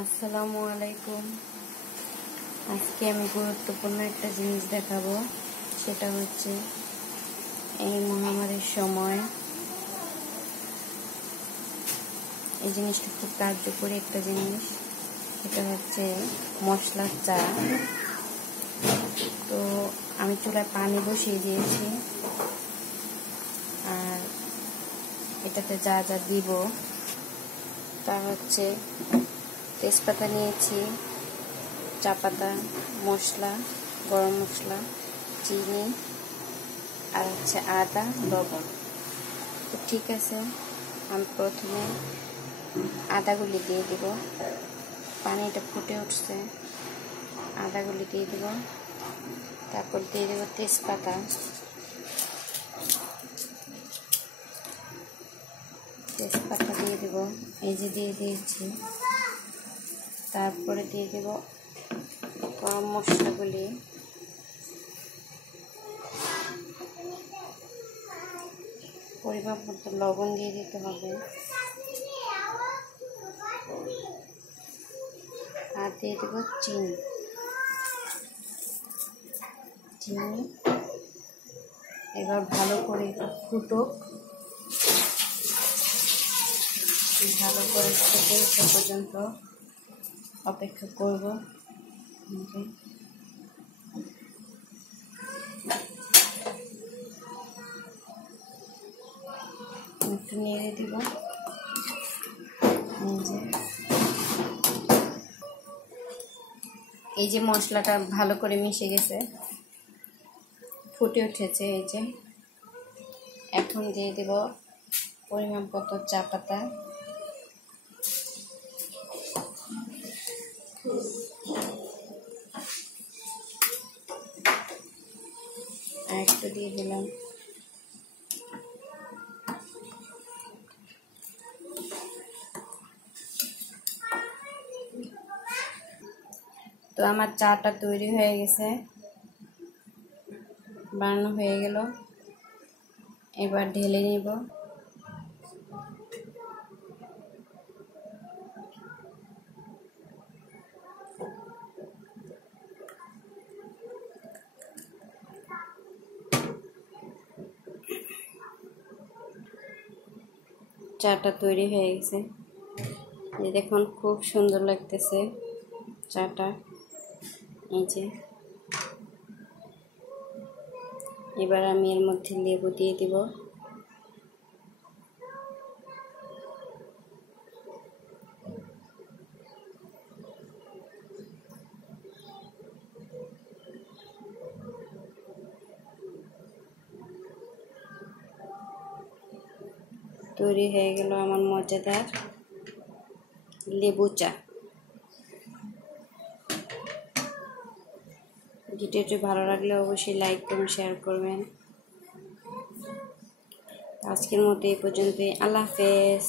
আসসালামু আলাইকুম। আজকে আমি গুরুত্বপূর্ণ একটা জিনিস দেখাবো, সেটা হচ্ছে এই মহামারীর সময় এই জিনিসটা খুব কার্যকরী একটা জিনিস। এটা হচ্ছে মশলার চা। তো আমি চুলায় পানি বসিয়ে দিয়েছি, আর এটাতে যা যা দিব তা হচ্ছে তেজপাতা নিয়েছি, চা পাতা, মশলা, গরম মশলা, চিনি, আর হচ্ছে আদা, লবণ। তো ঠিক আছে, আমি প্রথমে আদাগুলি দিয়ে দিব। পানিটা ফুটে উঠছে, আদাগুলি দিয়ে দিব। তারপর দিয়ে দেব তেজপাতা, দিয়ে দেব, এই যে দিয়ে দিয়েছি। তারপরে দিয়ে দেব গরম মশলাগুলি, পরিমাপ মতো লবণ দিয়ে দিতে হবে, আর দিয়ে দেব চিনি। এবার ভালো করে ফুটুক, ভালো করে ফুটে ওঠা পর্যন্ত অপেক্ষা করব। একটু নেড়ে দিব। এই যে মশলাটা ভালো করে মিশে গেছে, ফুটে উঠেছে। এই যে এখন দিয়ে দেব পরিমাণ মতো চা পাতা, আর একটু দিয়ে দিলাম। তো আমার চাটা তৈরি হয়ে গেছে, বানানো হয়ে গেল। এবার ঢেলে নিব। চাটা তৈরি হয়ে গেছে, এই দেখুন খুব সুন্দর লাগতেছে চাটা। এই যে এবার আমি এর মধ্যে লেবু দিয়ে দিব। তৈরি হয়ে গেল আমার মজাদার লেবু চা। ভিডিওটি ভালো লাগলে অবশ্যই লাইক করুন, শেয়ার করবেন। আজকের মতো এই পর্যন্তই। আল্লাহ হাফেজ।